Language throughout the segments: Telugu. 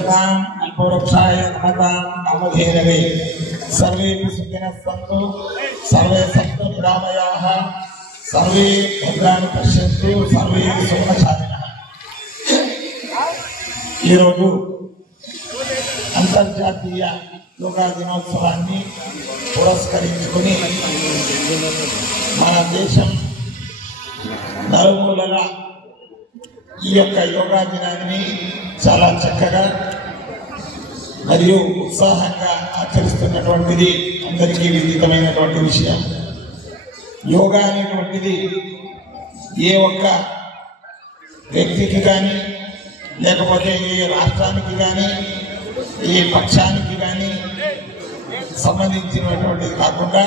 आयुष्यतां अल्पवृक्षाय नमतां कामधेनवे सर्वेऽपि सुखिनः सन्तु सर्वे सन्तु निरामयाः सर्वे भद्राणि पश्यन्तु सर्वे सुखशालिनः। ఈ రోజు అంతర్జాతీయ యోగా దినోత్సవాన్ని పురస్కరించుకొని మన దేశం నలుమూలల ఈ యొక్క యోగా దినాన్ని చాలా చక్కగా మరియు ఉత్సాహంగా ఆచరిస్తున్నటువంటిది అందరికీ విదితమైనటువంటి విషయం. యోగా అనేటువంటిది ఏ ఒక్క వ్యక్తికి కానీ లేకపోతే ఏ రాష్ట్రానికి కానీ ఏ పక్షానికి కానీ సంబంధించినటువంటిది కాకుండా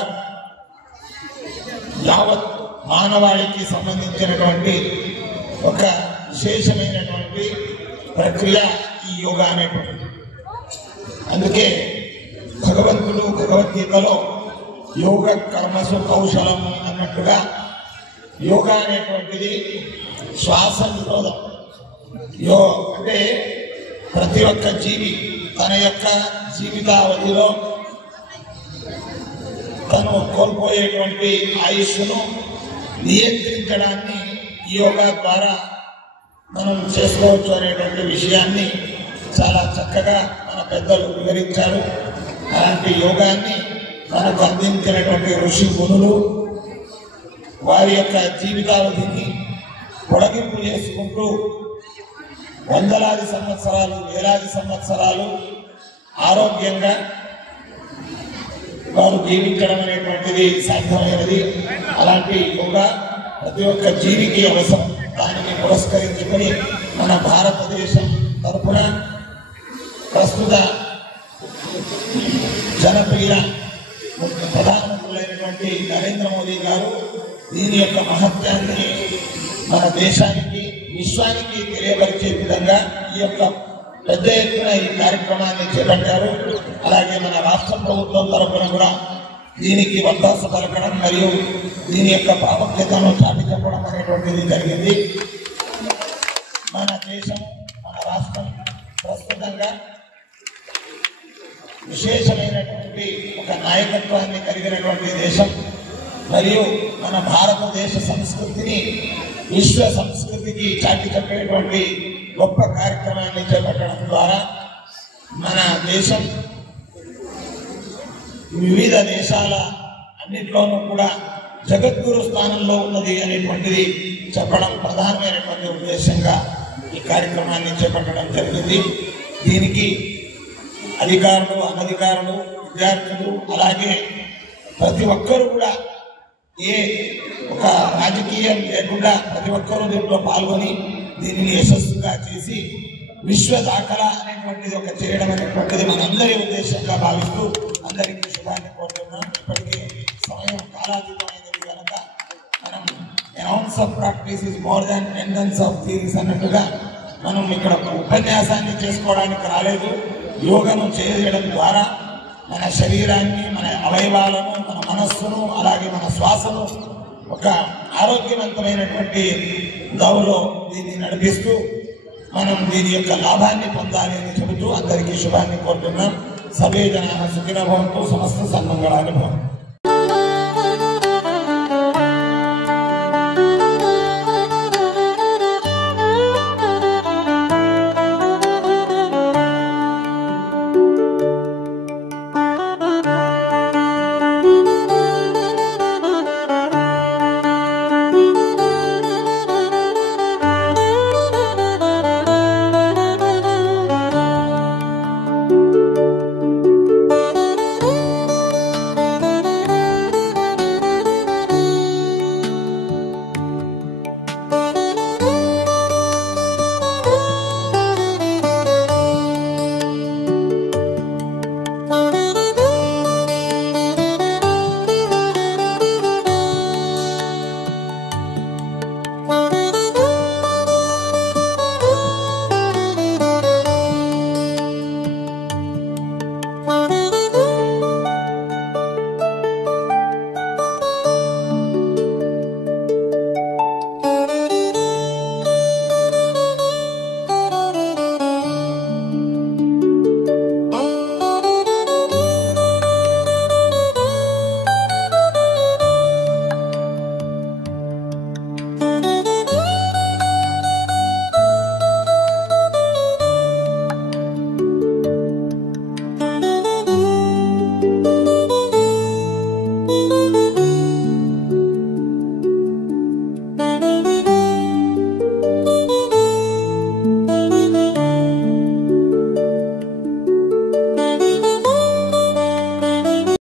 యావత్ మానవాళికి సంబంధించినటువంటి ఒక విశేషమైనటువంటి ప్రక్రియ ఈ యోగా అనేటువంటిది. అందుకే భగవంతుడు భగవద్గీతలో యోగ కర్మసు కౌశలం అన్నట్టుగా యోగా అనేటువంటిది శ్వాస నిరోధం. అంటే ప్రతి ఒక్క జీవి తన యొక్క జీవితావధిలో తను కోల్పోయేటువంటి ఆయుష్ను నియంత్రించడాన్ని యోగా ద్వారా మనం చేసుకోవచ్చు అనేటువంటి విషయాన్ని చాలా చక్కగా మన పెద్దలు వివరించారు. అలాంటి యోగాన్ని మనకు అందించినటువంటి ఋషి మునులు వారి యొక్క జీవితావధిని పొడిగింపు చేసుకుంటూ వందలాది సంవత్సరాలు వేలాది సంవత్సరాలు ఆరోగ్యంగా వారు జీవించడం అనేటువంటిది సాధ్యమైనది. అలాంటి యోగా ప్రతి ఒక్క జీవికి అవసరం. దానిని పురస్కరించుకొని మన భారతదేశం తరఫున ప్రస్తుత జనప్రియ ప్రధానమంత్రులైనటువంటి నరేంద్ర మోదీ గారు దీని యొక్క మహత్యాన్ని మన దేశానికి విశ్వానికి తెలియపరిచే విధంగా ఈ యొక్క పెద్ద ఎత్తున ఈ కార్యక్రమాన్ని చేపట్టారు. అలాగే మన రాష్ట్ర ప్రభుత్వం తరఫున కూడా దీనికి వత్తాసు పలకడం మరియు దీని యొక్క ప్రాముఖ్యతను చాటి చెప్పడం అనేటువంటిది జరిగింది. మన దేశం మన రాష్ట్రం ప్రస్తుతంగా విశేషమైనటువంటి ఒక నాయకత్వాన్ని కలిగినటువంటి దేశం మరియు మన భారతదేశ సంస్కృతిని విశ్వ సంస్కృతికి చాటి చెప్పేటువంటి గొప్ప కార్యక్రమాన్ని చేపట్టడం ద్వారా మన దేశం వివిధ దేశాల అన్నింటిలోనూ కూడా జగద్గురు స్థానంలో ఉన్నది అనేటువంటిది చెప్పడం ప్రధానమైనటువంటి ఉద్దేశంగా ఈ కార్యక్రమాన్ని చేపట్టడం జరిగింది. దీనికి అధికారులు అనధికారులు విద్యార్థులు అలాగే ప్రతి ఒక్కరూ కూడా ఏ ఒక రాజకీయం లేకుండా ప్రతి ఒక్కరూ దీంట్లో పాల్గొని దీనిని యశస్సుగా చేసి విశ్వ దాఖలా అనేటువంటిది ఒక చేయడం అనేటువంటిది మనందరి ఉద్దేశంగా భావిస్తూ అందరికీ శుభాన్ని కోరుతున్నాం. ఇప్పటికీ సమయం కాలాతీతమైనది కనుక మనం an ounce of practice is more than evidence of theories అన్నట్టుగా మనం ఇక్కడ ఉపన్యాసాన్ని చేసుకోవడానికి రాలేదు. యోగను చేయడం ద్వారా మన శరీరాన్ని మన అవయవాలను మన మనస్సును అలాగే మన శ్వాసను ఒక ఆరోగ్యవంతమైనటువంటి దౌలో దీన్ని నడిపిస్తూ మనం దీని యొక్క లాభాన్ని పొందాలి అని చెబుతూ అందరికీ శుభాన్ని కోరుతున్నాం. సర్వే జనాః సుఖినో భవంతు సమస్త సన్మంగళాని భవంతు.